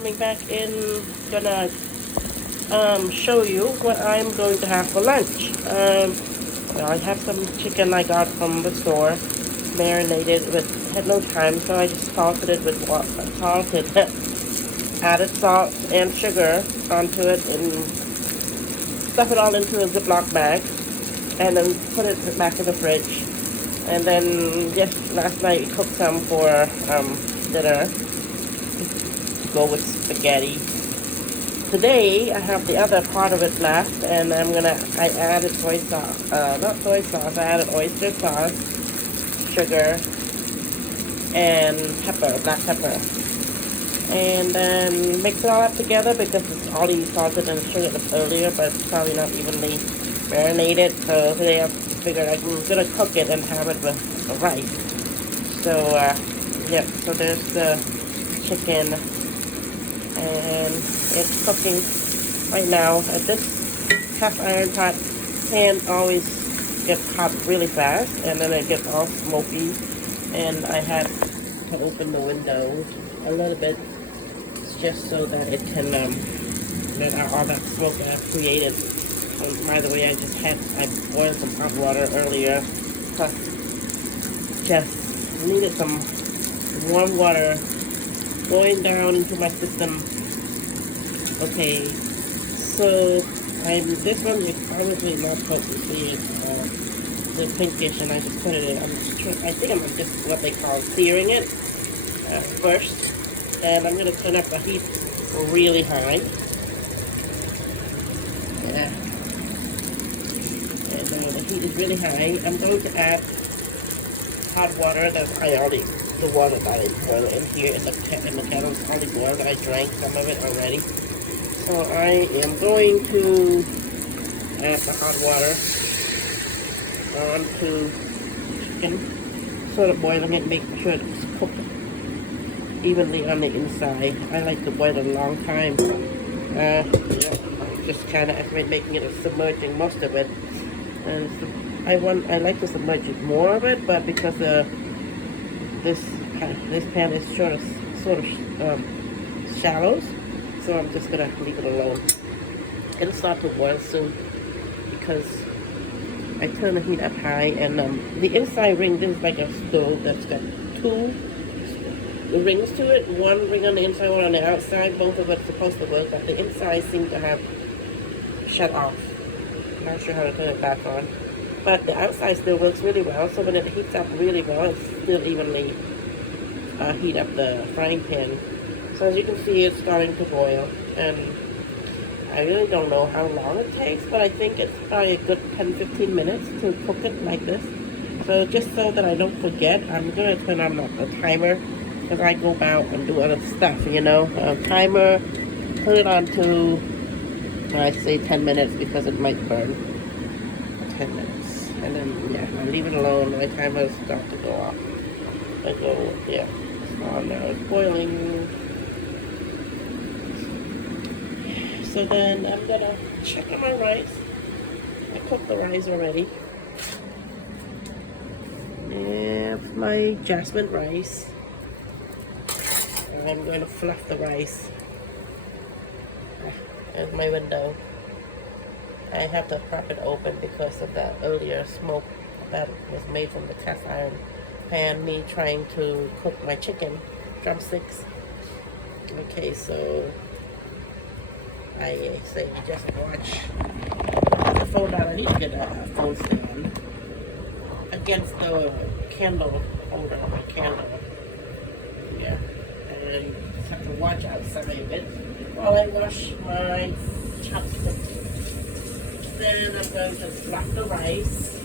coming back in. Gonna show you what I'm going to have for lunch. I have some chicken I got from the store, marinated with, had no time, so I just salted it with salted, added salt and sugar onto it and stuff it all into a Ziploc bag and then put it back in the fridge. And then last night we cooked some for dinner to go with spaghetti. Today I have the other part of it left, and I added soy sauce, not soy sauce, I added oyster sauce, sugar, and black pepper. And then mix it all up together because it's already salted and sugared earlier, but it's probably not evenly marinated. So today I figured I'm gonna cook it and have it with the rice. So yeah, so there's the chicken, and it's cooking right now. At this cast iron pan always gets hot really fast, and then it gets all smoky. And I had to open the window a little bit just so that it can let out all that smoke that I've created. By the way, I boiled some hot water earlier, plus just needed some warm water going down into my system. Okay, so this one is probably not supposed to see it, the pinkish, and I just put it in. I think I'm just what they call searing it first, and I'm gonna turn up the heat really high. Yeah. And the heat is really high. I'm going to add hot water that the water that I boiled in here in the kettle is already boiled. I drank some of it already. So I am going to add the hot water onto chicken, sort of boiling it, making sure it's cooked evenly on the inside. I like to boil it a long time. Just kind of making it submerging most of it. And I like to submerge it more of it, but because this pan is sort of shallow, so I'm just gonna leave it alone. It'll start to boil soon because I turn the heat up high, and the inside ring, this is like a stove that's got two rings to it. One ring on the inside, one on the outside. Both of it's supposed to work, but the inside seems to have shut off. Not sure how to turn it back on, but the outside still works really well. So when it heats up really well, it's still evenly heat up the frying pan. So as you can see, it's starting to boil, and I really don't know how long it takes, but I think it's probably a good 10-15 minutes to cook it like this. So just so that I don't forget, I'm gonna turn on the timer, because I go out and do other stuff, you know. Timer, put it on to, I say 10 minutes because it might burn. 10 minutes. And then, yeah, I leave it alone. My timer starts to go off. Yeah, it's on now. It's boiling. So then I'm gonna check on my rice. I cooked the rice already. And my jasmine rice. And I'm going to fluff the rice. There's my window. I have to prop it open because of that earlier smoke that was made from the cast iron pan, me trying to cook my chicken drumsticks. Okay, so I say just watch the phone down. I need to get a phone stand against the candle holder, my candle. Yeah, and just have to watch outside of it while I wash my chopsticks. Then I'm going to fluff the rice.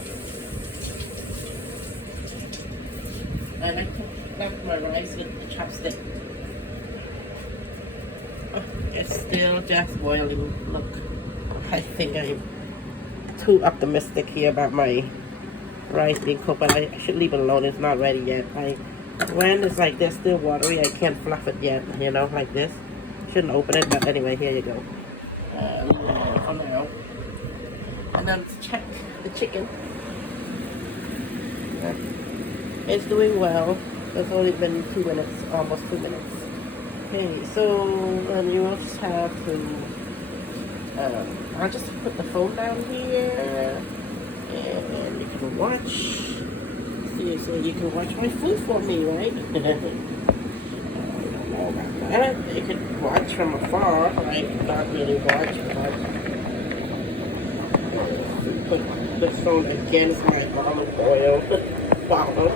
I like to fluff my rice with the chopstick. Oh, it's still just boiling. Look, I think I'm too optimistic here about my rice being cooked, but I should leave it alone. It's not ready yet. When it's like this, still watery, I can't fluff it yet, you know, like this. Shouldn't open it, but anyway, here you go. For now. And then check the chicken. It's doing well. It's only been 2 minutes, almost 2 minutes. Okay, so you will just have to, I'll just put the phone down here and you can watch. See, so you can watch my food for me, right? I don't know about that. You could watch from afar, right? Not really watch, but put the phone against my olive oil bottle.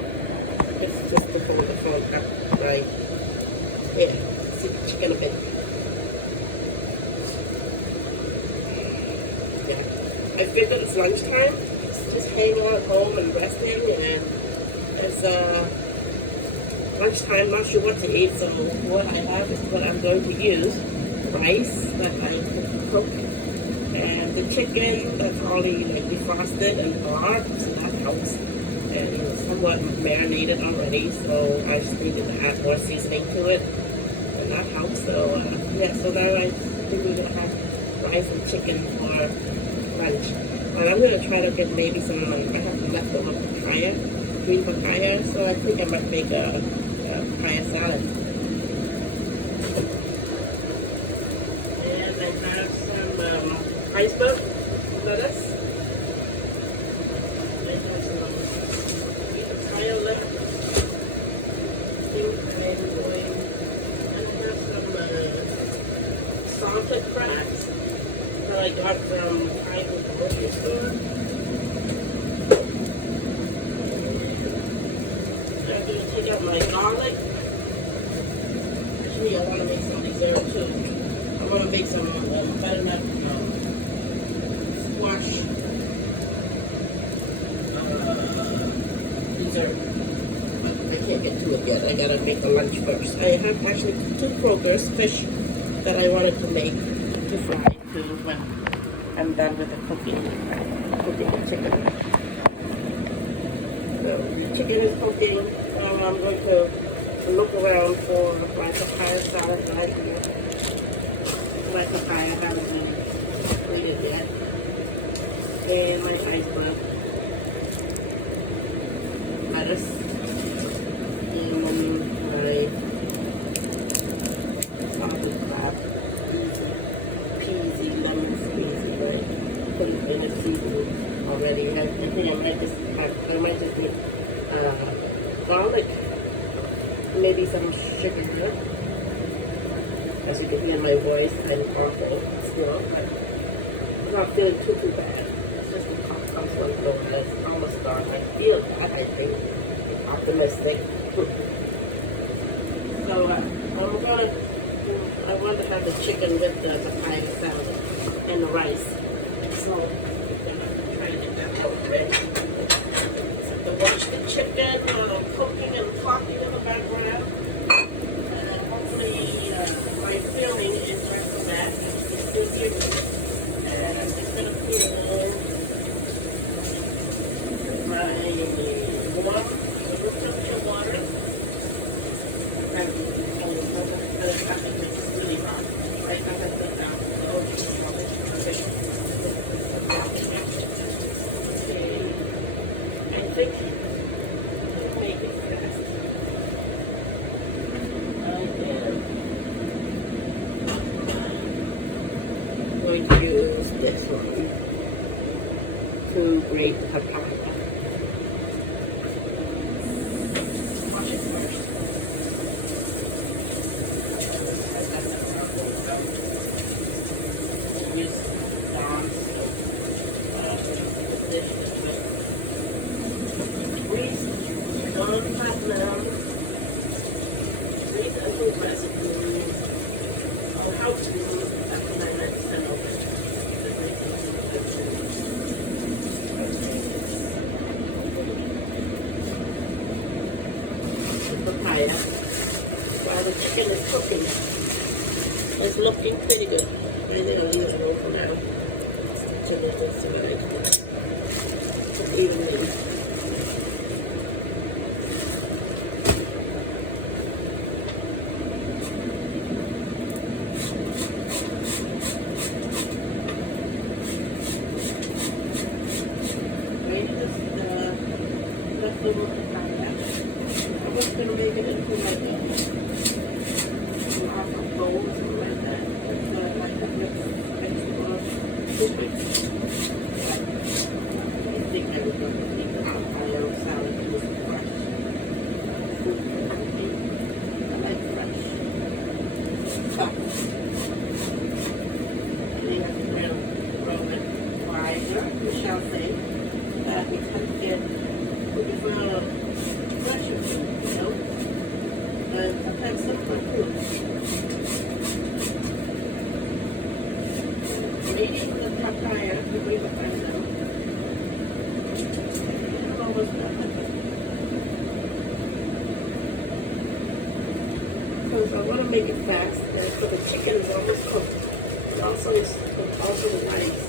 It's just to hold the phone up, right? Yeah, see the chicken a bit. Yeah. I figured it's lunchtime. Just hanging out at home and resting, and it's lunchtime, not sure what to eat, so what I have is what I'm going to use. Rice that I cook, and the chicken that's already like defrosted and hard, so that helps. And it's somewhat marinated already, so I just needed to add more seasoning to it, and that helps. So yeah, so now I think we're gonna have rice and chicken for lunch. And I'm gonna try to get maybe some. I have leftover papaya, green papaya, so I think I might make a papaya salad. And I have some iceberg lettuce. I have some papaya left. And I have some salted crabs that I got from the grocery store. I'm going to take out my garlic. Actually, I want to make some dessert too. I want to make some butternut squash dessert. But I can't get to it yet. I gotta make the lunch first. I have actually 2 croakers, fish, that I wanted to make to fry too when I'm done with the cooking the chicken. So the chicken is cooking. I'm going to look around for my papaya salad right here. My papaya hasn't been completed yet. And my iceberg lettuce. And my salted crab. Peasy, lemon squeezy, right? Put it in the seasoning already. I think I might just make garlic, maybe some sugar. As you can hear my voice, I'm awful still, but I'm not feeling too bad. It's just the cough comes from the door. It's almost gone. I feel that, I think. I'm optimistic. So I want to have the chicken with the papaya salad and the rice. So I'm going to try to get that out ready. To watch the chicken cooking and talking in the background. And hopefully my filming is right for that. It's still here. And I'm just going to put in my water. And I think it's really hot. Right? I have to put down. I think we'll make it fast. I'm going to use this one to grate the papaya. Wash it first. Use Dawn's platinum. Read the whole recipe. How to after 99% over. Papaya. While the chicken is cooking, it's looking pretty good. I'm gonna leave it alone for now. So let's see what I can do. Cook evenly. I'm just going to make it into like a think I would love to eat papaya salad with fresh fruit. I like fresh. But we have to grow it wider, we shall say, that we can get prefer fresher fruit, you know, and sometimes simpler fruit. Eating the papaya, you believe it myself. It's almost done. So I want to make it fast, and so the chicken is almost cooked. It also is cooked, also the rice.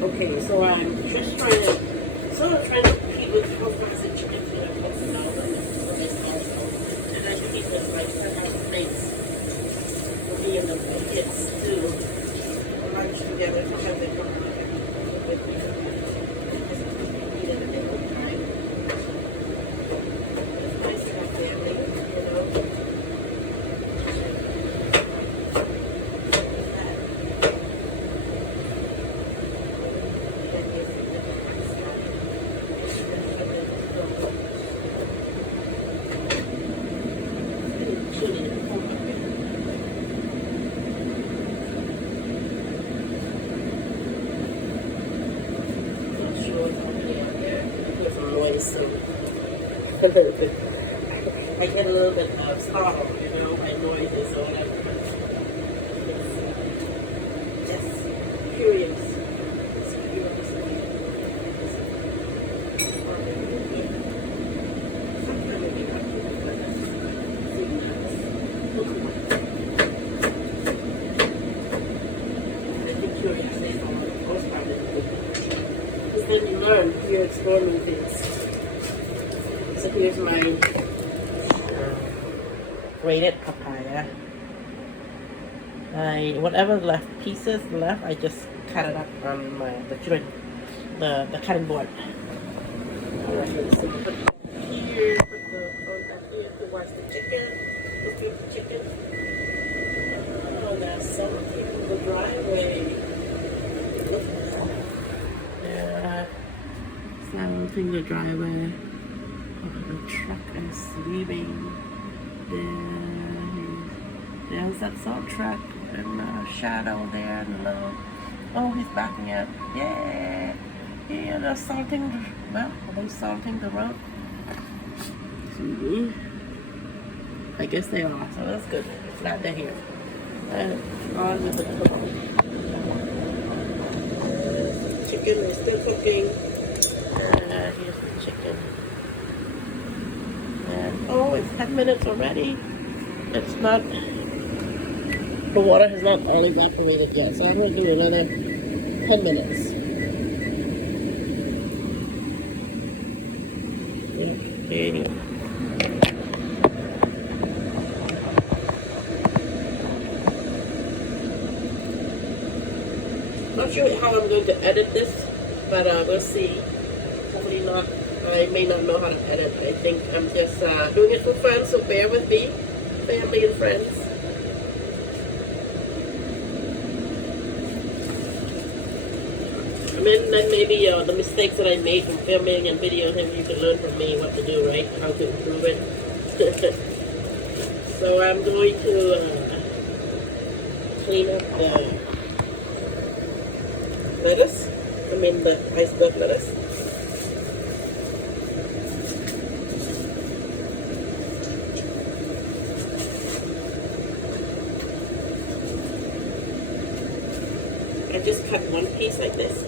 Okay, so I'm just trying to, sort of trying to compete with how fast the chicken's gonna cook now when this starts out. And I think it's like have plates for me and the kids to lunch together. Sometimes they come out and with me. Eat it at their own time. It's nice to have family, you know. So I get a little bit startled, you know, by noises or whatever. It's just curious. It's curious. Sometimes we have to because that's I think curiosity is the most part of it. Because then you learn, you explore new things. So here's my grated papaya. Whatever pieces left, I just cut it up on the cutting board. Alright, so put here, put the here to wash the chicken, to feed the chicken. Oh, there's something in the driveway. Look at that. Yeah, something in the driveway. The truck is leaving. There's that salt truck and the shadow there and the little. Oh, he's backing up. Yeah. Yeah, they're salting. Well, are they salting the road? I guess they are, so that's good. Glad they're here. And on with the cooking. Chicken is still cooking. Here's the chicken. And oh, it's 10 minutes already. It's not, the water has not all evaporated yet, so I'm going to do another 10 minutes. Yeah, there you go. Not sure how I'm going to edit this, but we'll see. Hopefully not. I may not know how to edit. I think I'm just doing it for fun, so bear with me, family and friends. And then maybe the mistakes that I made from filming and videoing, you can learn from me what to do, right? How to improve it. So I'm going to clean up lettuce. I mean the iceberg lettuce. I just cut one piece like this.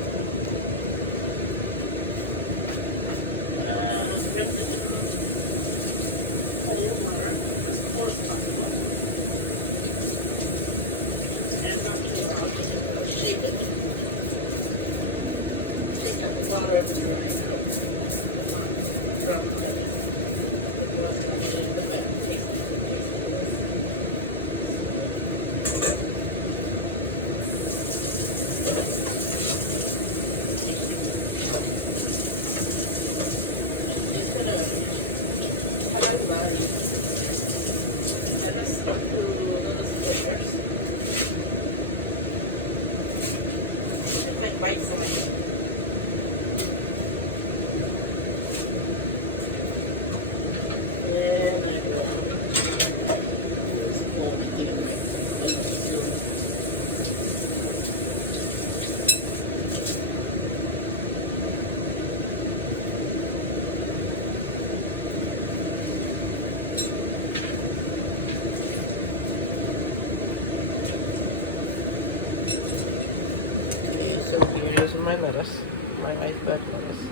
My lettuce, my iceberg lettuce.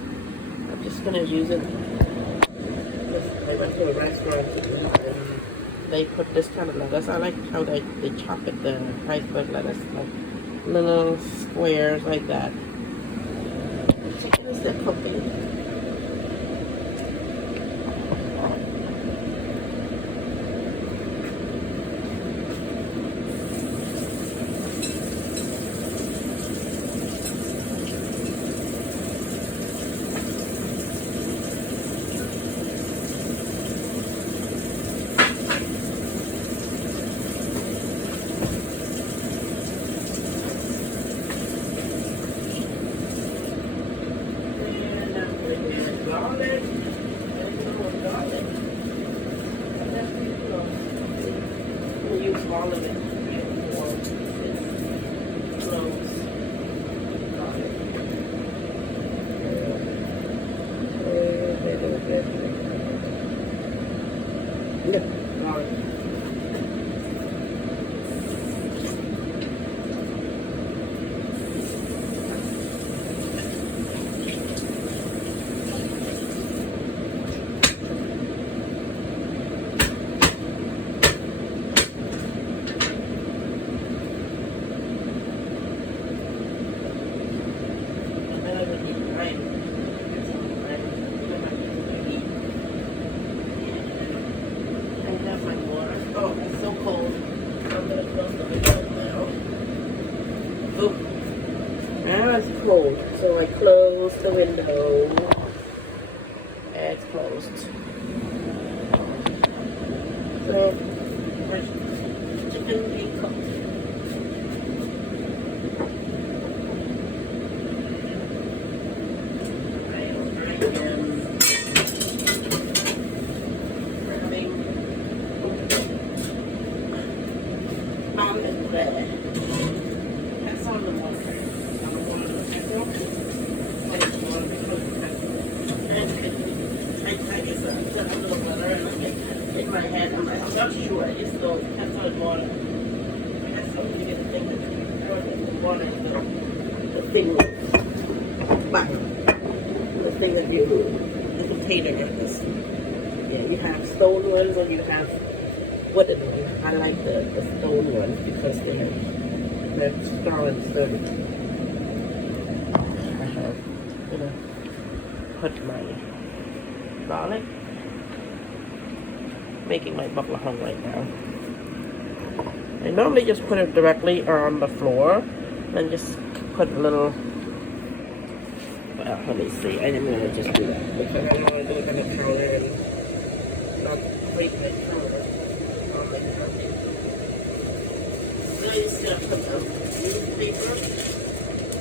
I'm just gonna use it. I went to a restaurant and they put this kind of lettuce. I like how they chop it, the iceberg lettuce, like little squares like that. The chicken is still cooking. All of it before it close. Now it's cold, so I close the window. It's closed. So, my chicken being cooked. In my head, I'm not sure. I just don't have some water. I got something to get the thing that water is the thing, but the thing that the container is. Yeah, you have stone ones or you have wooden ones. I like the stone ones because they're strong and sturdy. I have, put my garlic. Making my baklahang right now. I normally just put it directly on the floor and just put a little, well, let me see, I'm going to just do that because I don't want to do it on the counter and not break my counter on the counter. So I'm just going to put a newspaper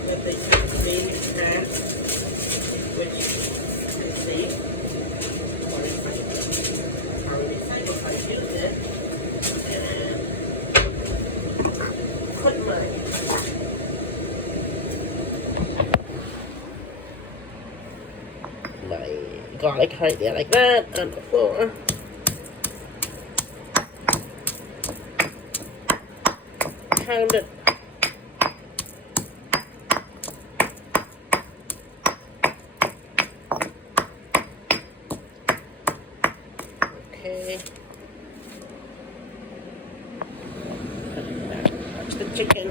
that they sent to me in France, which you can see. garlic right there like that on the floor. Pound it. Okay. That's the chicken.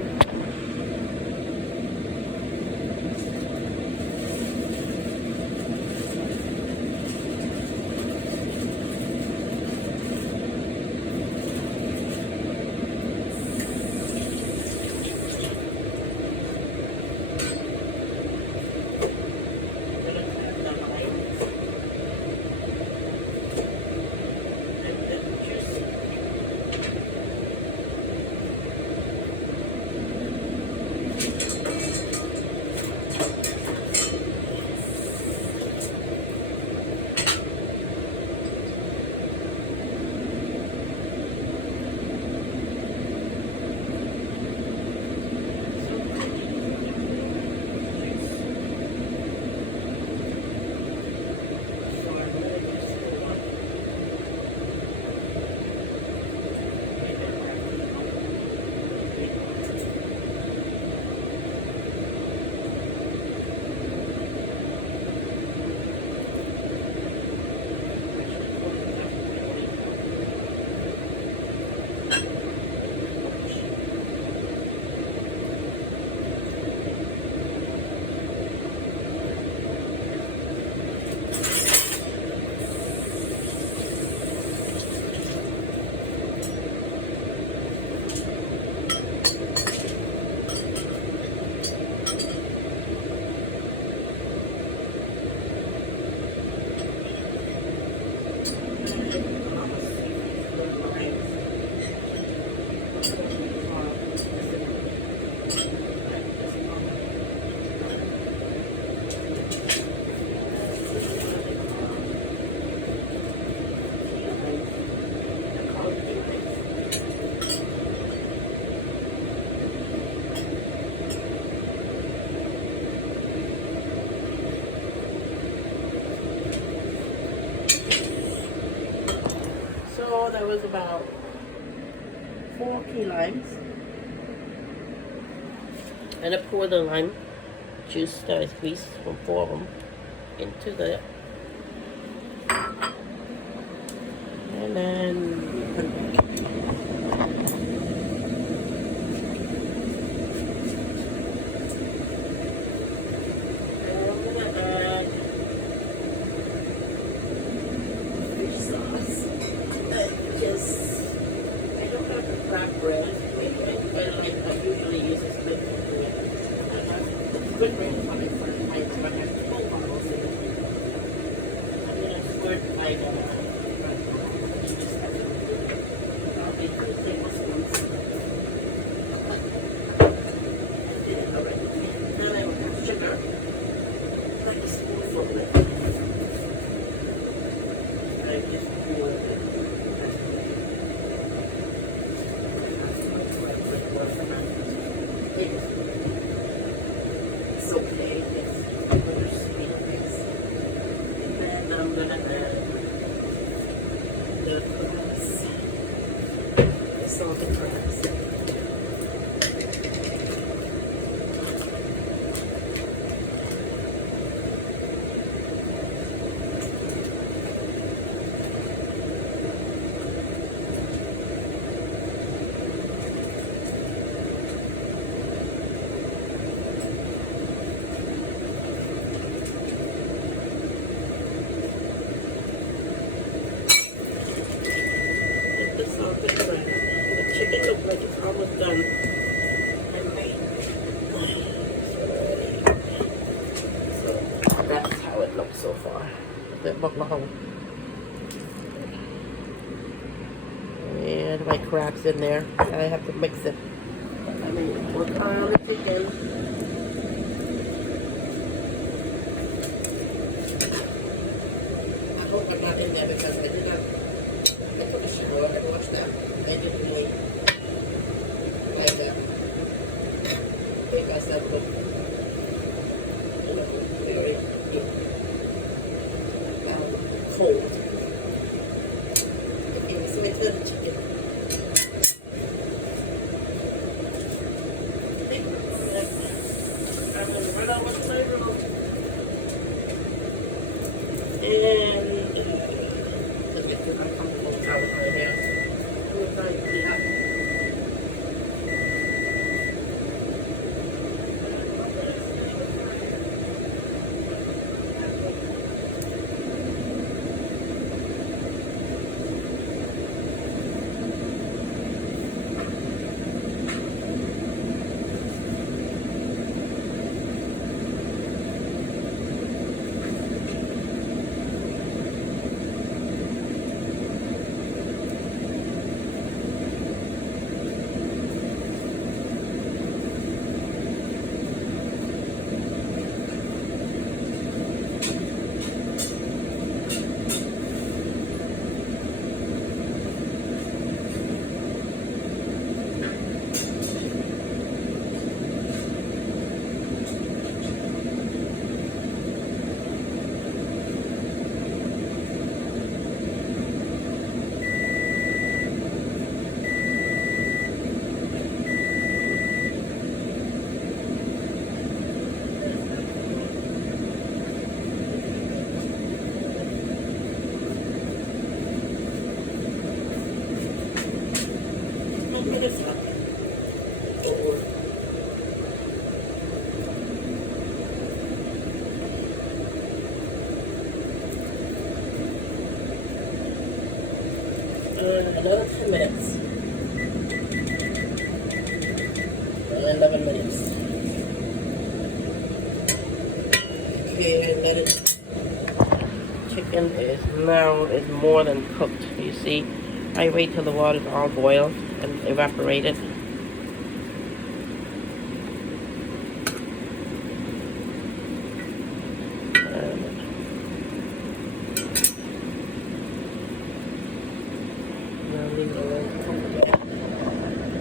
So there was about 4 key limes, and I pour the lime juice that I squeezed from 4 of them into the, and then good bread is what I first made, but I have 2 bottles in it. I'm going to squirt my I'll be 2 tablespoons. I did it already. Then I will have sugar, like a spoonful of it. I just pour it. It's okay, it's another sweetness. And then I'm gonna add the crabs, the salted crabs. The chicken looks like it's almost done. So that's how it looks so far. And my crab's in there. I have to mix it. I mean, work on the chicken. I hope I'm not in there because I did not. I took a shower and washed that. I didn't wait like that. Because that looked, very good. what flavor. And it's get too uncomfortable with right here. I'm gonna try to eat. Another 10 minutes. 11 minutes. Okay, and let it. Chicken is more than cooked. You see, I wait till the water is all boiled and evaporated.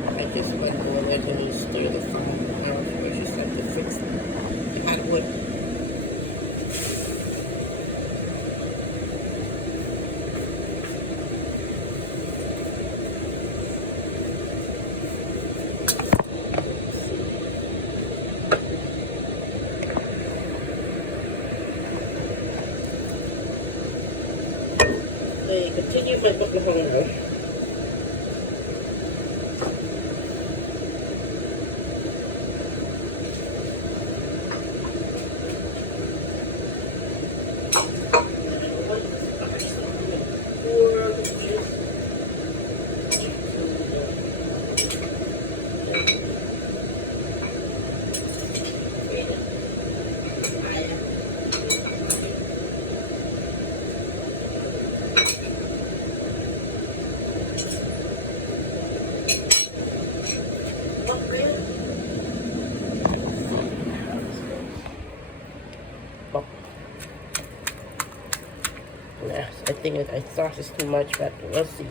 I just went over to stir the farmhouse, I just have to fix the hardwood. Okay, continue my buklahong now. Yes, I think I sauce is too much, but we'll see.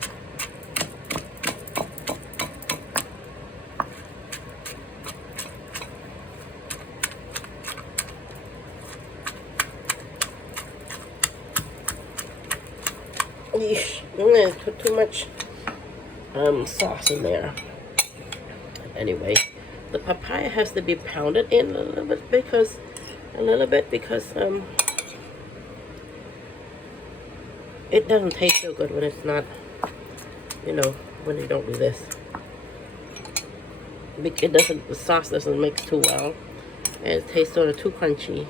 Yeesh, I'm gonna put too much sauce in there. Anyway, the papaya has to be pounded in a little bit because it doesn't taste so good when it's not, when you don't do this. The sauce doesn't mix too well, and it tastes sort of too crunchy.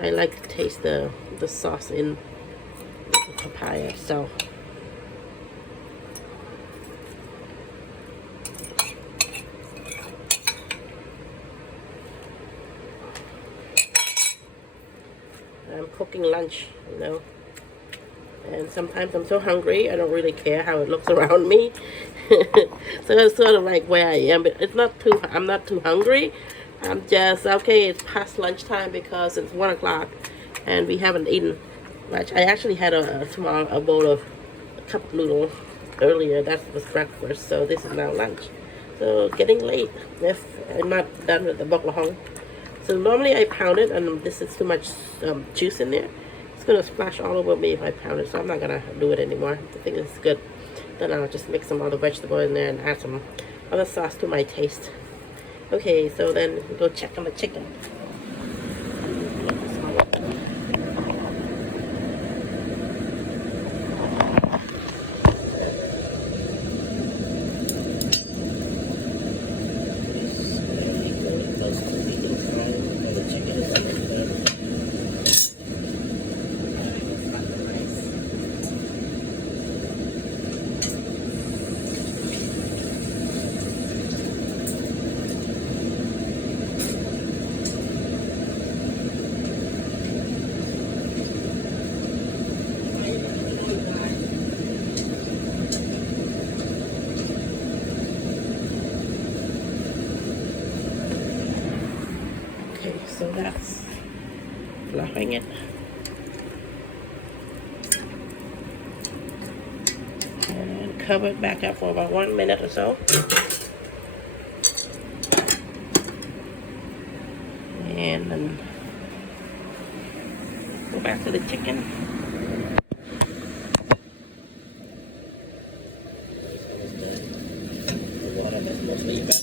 I like to taste the sauce in the papaya itself. I'm cooking lunch, and sometimes I'm so hungry I don't really care how it looks around me. So it's sort of like where I am, but I'm not too hungry. I'm just okay. It's past lunchtime because it's 1 o'clock and we haven't eaten much. I actually had a bowl of cup noodle earlier. That was breakfast, so this is now lunch. So getting late if I'm not done with the baklahong. So normally I pound it, and this is too much juice in there. It's gonna splash all over me if I pound it, so I'm not gonna do it anymore. I think it's good. Then I'll just mix some other vegetable in there and add some other sauce to my taste. Okay, so then we go check on the chicken. so that's fluffing it. And cover it back up for about 1 minute or so. And then go back to the chicken. The water has mostly evaporated.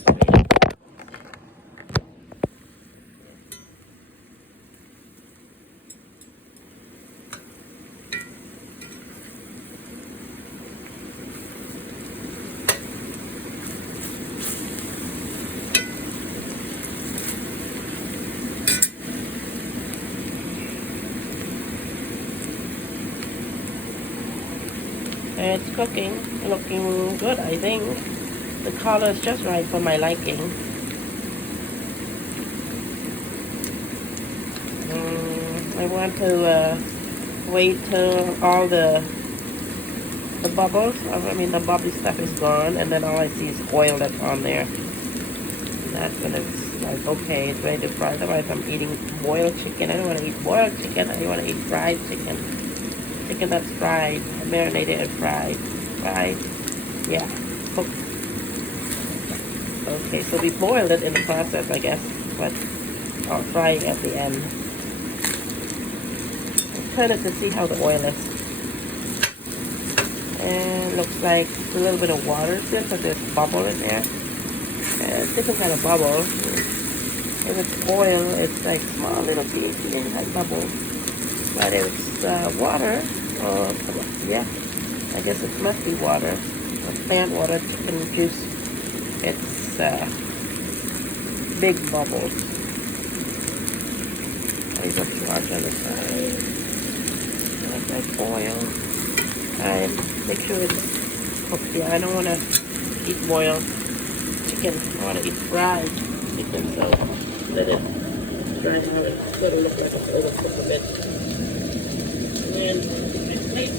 It's cooking, looking good, I think. The color is just right for my liking. I want to wait till all the bubbles, I mean the bubbly stuff is gone, and then all I see is oil that's on there. That's when it's like, okay, it's ready to fry. Otherwise I'm eating boiled chicken. I don't want to eat boiled chicken, I want to eat fried chicken. Chicken that's fried, marinated and fried. Fried, yeah, cooked. Okay, so we boiled it in the process, I guess, but I'll fry it at the end. I'll turn it to see how the oil is. And looks like a little bit of water still, because there's bubble in there. And different kind of bubble. If it's oil, it's like small little teeny like bubble. But if it's water, yeah, I guess it must be water, or plant water, chicken juice. It's big bubbles. I just watch on the side. Like oil. And make sure it's cooked. Yeah, I don't want to eat boiled chicken. I want to eat fried chicken, so let it dry out. It's going to look like it's overcooked a bit. And then I plate it.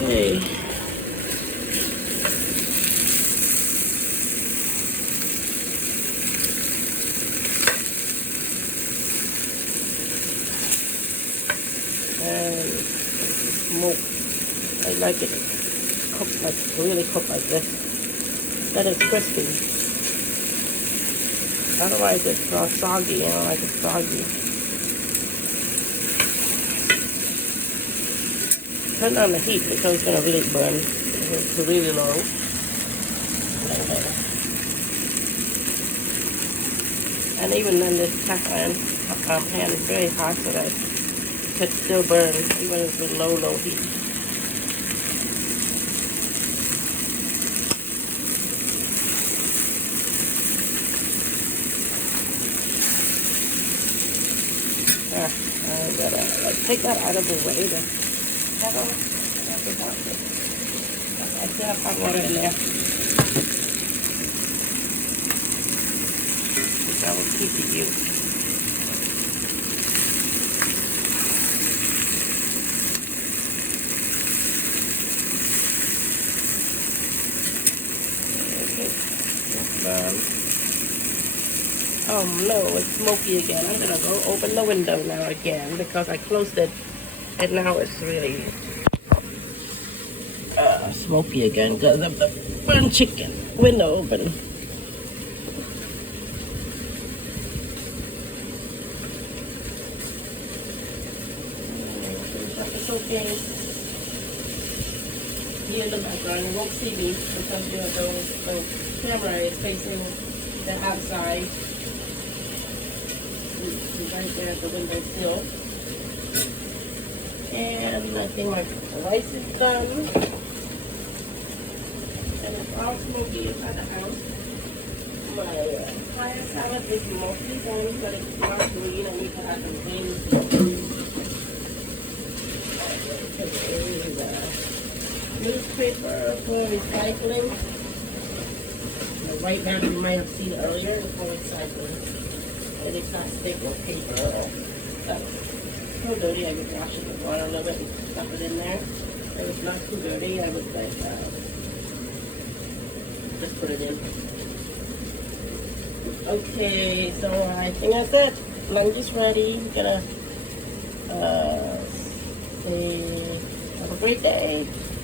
Okay. And smoke. I like it cooked like really cooked like this. Then it's crispy. Otherwise it's soggy, you know, like it's soggy. Turn on the heat because it's gonna really burn. It's really low. And even then this cast iron pan is very hot, so that it could still burn even with low heat. I gotta take that out of the way. I still have hot water in there, which I will keep to use. Oh no, it's smoky again. I'm gonna go open the window now again because I closed it and now it's really smoky again because of the burnt chicken. Window open. It's okay. Here in the background, you won't see me because the camera is facing the outside. It's right there at the window sill. And I think my rice is done. And it's all smoky inside the house. My papaya salad is mostly done, but it's not green. I need to add some green. Newspaper for recycling. The white bag you might have seen earlier is for recycling. And it's not stick or paper. It's so dirty, I would wash it with water a little bit and stuff it in there. If it's not too dirty, I would like just put it in. Okay, so I think that's it. Lunch is ready. We're gonna say have a great day.